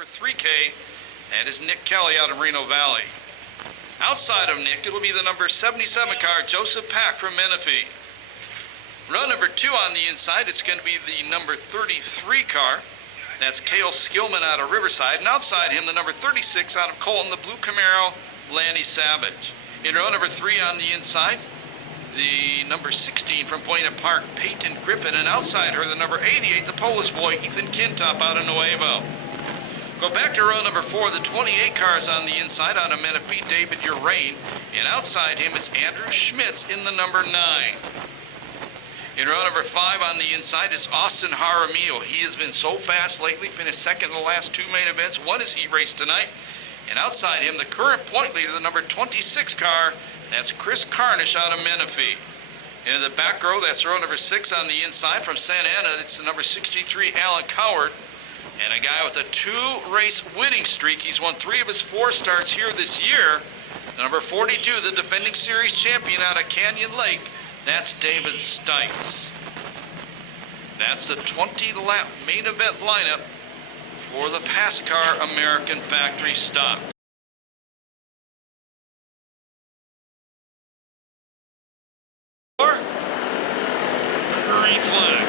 number 3K. That is Nick Kelly out of Reno Valley. Outside of Nick, it'll be the number 77 car, Joseph Pack from Menifee. Row number 2 on the inside, it's going to be the number 33 car. That's Cale Skillman out of Riverside. And outside him, the number 36 out of Colton, the blue Camaro, Lanny Savage. In row number 3 on the inside, the number 16 from Buena Park, Peyton Griffin. And outside her, the number 88, the Polish boy, Ethan Kintop out of Nuevo. Go back to row number 4, the 28 cars on the inside out of Menifee, David Urain. And outside him, it's Andrew Schmitz in the number 9. In row number 5 on the inside, it's Austin Jaramillo. He has been so fast lately, finished second in the last 2 main events, won his heat race tonight. And outside him, the current point leader, the number 26 car, that's Chris Carnish out of Menifee. Into the back row, that's row number 6 on the inside from Santa Ana. It's the number 63, Alan Coward. And a guy with a 2-race winning streak. He's won 3 of his 4 starts here this year. The number 42, the defending series champion out of Canyon Lake. That's David Stites. That's the 20-lap main event lineup for the Pascar American Factory Stock. Green flag.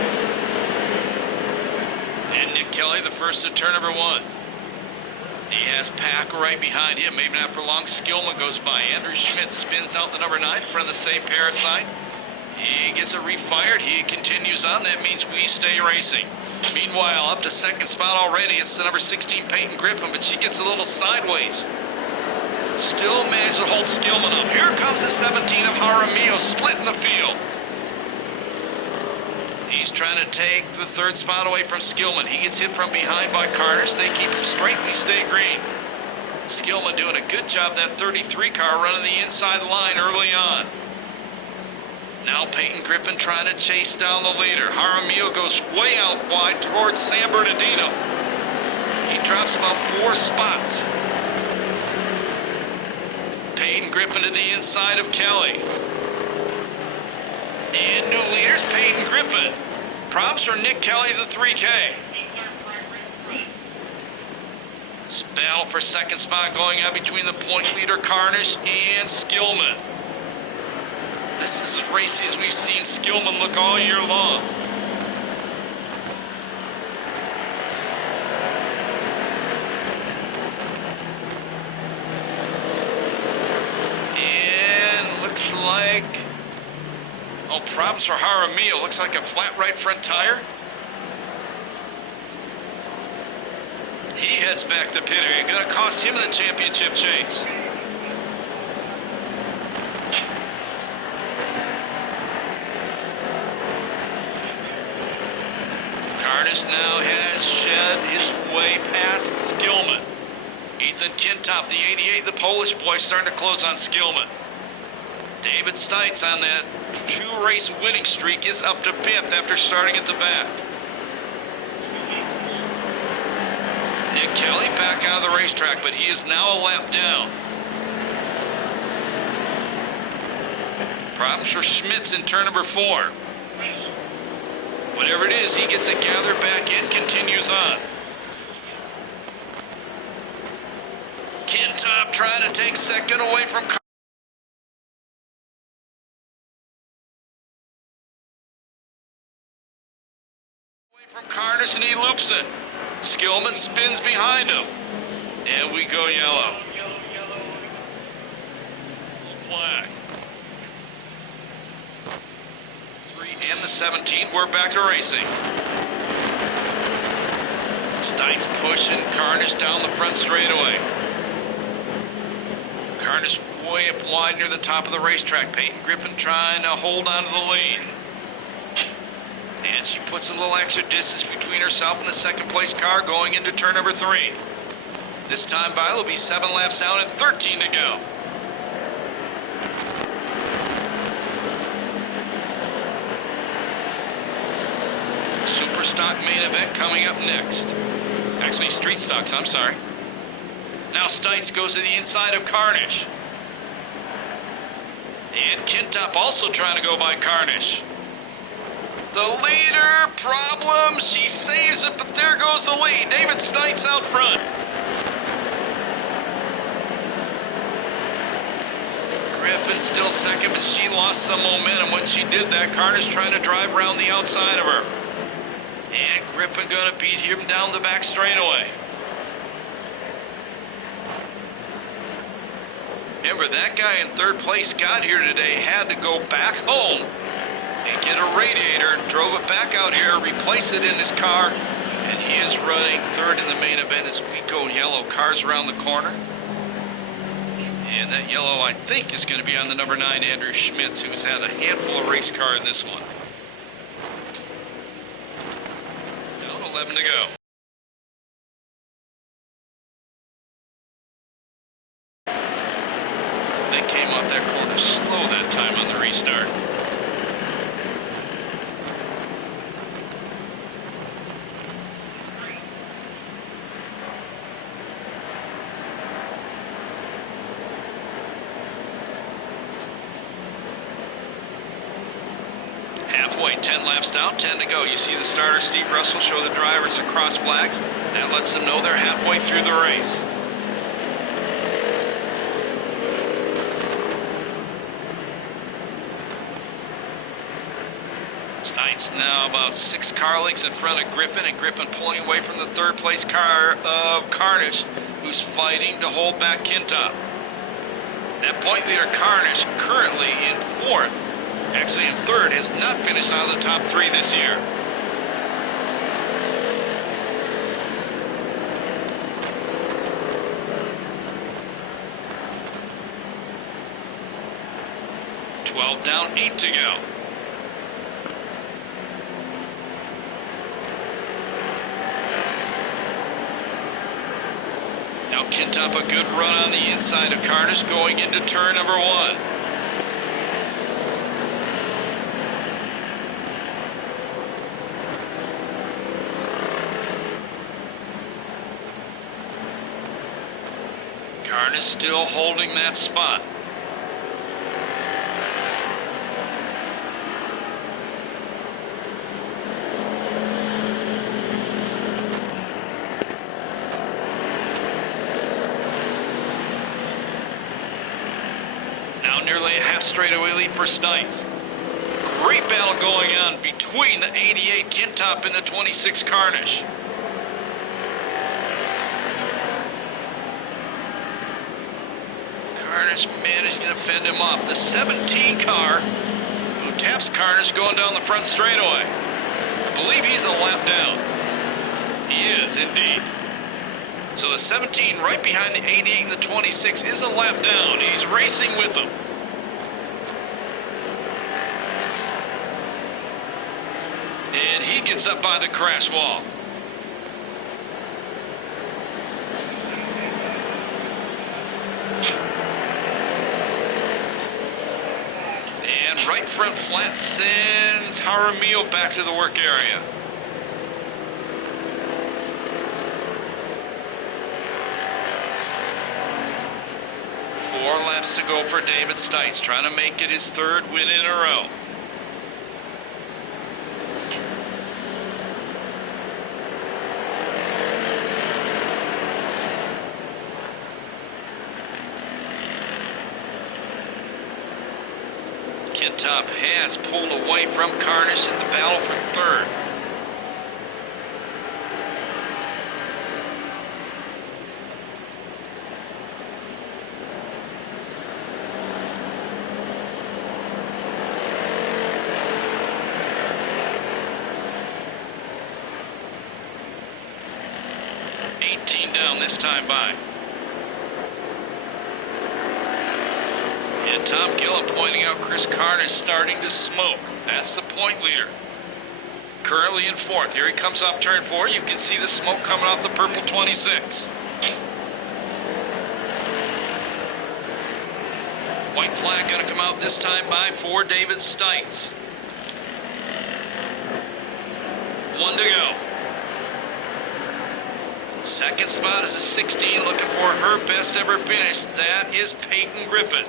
And Nick Kelly, the first to turn number 1. He has Pack right behind him. Maybe not for long. Skillman goes by. Andrew Schmidt spins out the number 9 in front of the same Perris sign. He gets it refired. He continues on. That means we stay racing. Meanwhile, up to second spot already, it's the number 16, Peyton Griffin, but she gets a little sideways. Still manages to hold Skillman up. Here comes the 17 of Jaramillo, splitting the field. He's trying to take the 3rd spot away from Skillman. He gets hit from behind by Carnish. They keep him straight and he stay green. Skillman doing a good job, that 33 car running the inside line early on. Now Peyton Griffin trying to chase down the leader. Jaramillo goes way out wide towards San Bernardino. He drops about 4 spots. Peyton Griffin to the inside of Kelly. And new leaders, Peyton Griffin. Props for Nick Kelly, the 3K. Battle for second spot going on between the point leader, Carnish, and Skillman. This is as racy as we've seen Skillman look all year long. And looks like, problems for Jaramillo. Looks like a flat right front tire. He heads back to pit area. Going to cost him in the championship chase. Carnish now has shed his way past Skillman. Ethan Kintop, the 88, the Polish boy, starting to close on Skillman. David Stites on that 2-race winning streak is up to 5th after starting at the back. Nick Kelly back out of the racetrack, but he is now a lap down. Problems for Schmitz in turn number 4. Whatever it is, he gets it gathered back in, continues on. Kintop trying to take second away from Carnish, and he loops it. Skillman spins behind him. And we go yellow. Flag. 3 and the 17, we're back to racing. Stites pushing Carnish down the front straightaway. Carnish way up wide near the top of the racetrack. Peyton Griffin trying to hold on to the lead. And she puts a little extra distance between herself and the second place car going into turn number 3. This time by will be 7 laps down and 13 to go. Super Stock main event coming up next. Actually, Street Stocks, I'm sorry. Now Stites goes to the inside of Carnish. And Kintop also trying to go by Carnish. The leader, problem, she saves a front, but there goes the lead. David Stites out front. Griffin still second, but she lost some momentum when she did that. Carter's trying to drive around the outside of her. And Griffin going to beat him down the back straightaway. Remember, that guy in third place got here today, had to go back home and get a radiator, drove it back out here, replace it in his car, and he is running third in the main event as we go yellow. Cars around the corner. And that yellow, I think, is going to be on the number 9, Andrew Schmitz, who's had a handful of race car in this one. Still 11 to go. They came off that corner slow that time on the restart. Halfway, 10 laps down, 10 to go. You see the starter, Steve Russell, show the drivers the cross flags. That lets them know they're halfway through the race. Stites now about 6 car lengths in front of Griffin, and Griffin pulling away from the third place car of Carnish, who's fighting to hold back Kintop. That point leader, Carnish, currently in 4th. Actually in 3rd, has not finished out of the top 3 this year. Down, 8 to go. Now Kintop, a good run on the inside of Carnish going into turn number 1. Carnish still holding that spot. Nearly a half straightaway lead for Stites. Great battle going on between the 88 Kintop and the 26 Carnish. Carnish managed to fend him off. The 17 car who taps Carnish going down the front straightaway. I believe he's a lap down. He is indeed. So the 17 right behind the 88 and the 26 is a lap down. He's racing with them. And he gets up by the crash wall. And right front flat sends Jaramillo back to the work area. Four laps to go for David Stites, trying to make it his 3rd win in a row. Kintop has pulled away from Carnish in the battle for 3rd. Down this time by. And Tom Gillen pointing out Chris Carnish starting to smoke. That's the point leader. Currently in 4th. Here he comes off turn 4. You can see the smoke coming off the purple 26. White flag going to come out this time by for David Stites. 1 to go. Second spot is a 16, looking for her best ever finish. That is Peyton Griffin.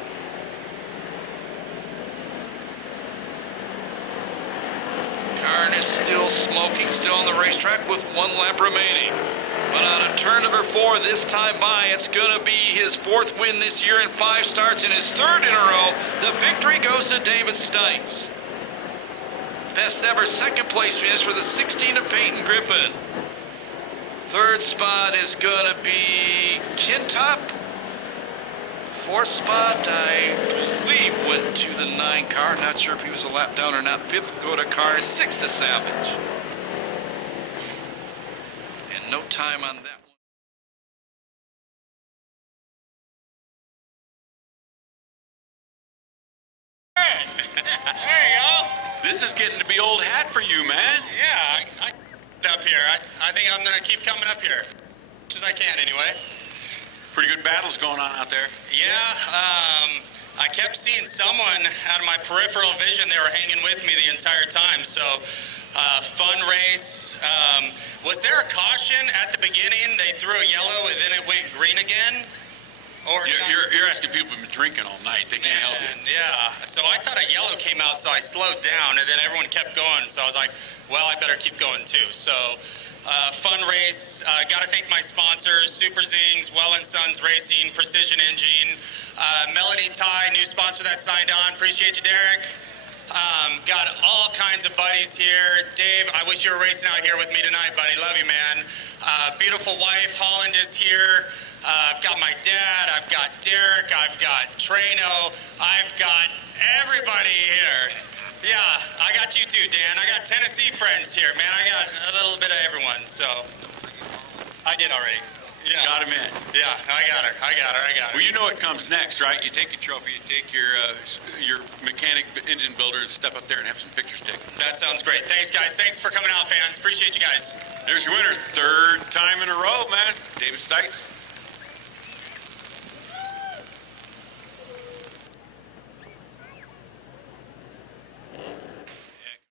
Carnish is still smoking, still on the racetrack with 1 lap remaining. But on a turn number 4 this time by, it's going to be his 4th win this year in 5 starts and his 3rd in a row. The victory goes to David Stites. Best ever 2nd place finish for the 16 of Peyton Griffin. 3rd spot is going to be Kintop. 4th spot, I believe, went to the 9 car. Not sure if he was a lap down or not. 5th go to Cars, 6th to Savage. And no time on that one. There you go. This is getting to be old hat for you, man. Yeah, I up here. I think I'm going to keep coming up here. As I can, anyway. Pretty good battles going on out there. Yeah, I kept seeing someone out of my peripheral vision. They were hanging with me the entire time. So, fun race. Was there a caution at the beginning? They threw a yellow and then it went green again? Or You're asking people who've been drinking all night. They can't help you. Yeah, so I thought a yellow came out, so I slowed down, and then everyone kept going. So I was like, well, I better keep going too. So, fun race. Got to thank my sponsors, Super Zings, Well & Sons Racing, Precision Engine, Melody Ty, new sponsor that signed on. Appreciate you, Derek. Got all kinds of buddies here. Dave, I wish you were racing out here with me tonight, buddy. Love you, man. Beautiful wife, Holland is here. I've got my dad, I've got Derek, I've got Trano, I've got everybody here. Yeah, I got you too, Dan. I got Tennessee friends here, man. I got a little bit of everyone, so. I did already. Yeah. Got him in. Yeah, I got her. Well, you know what comes next, right? You take your trophy, you take your mechanic engine builder and step up there and have some pictures taken. That sounds great. Thanks, guys. Thanks for coming out, fans. Appreciate you guys. There's your winner. 3rd time in a row, man. David Stites.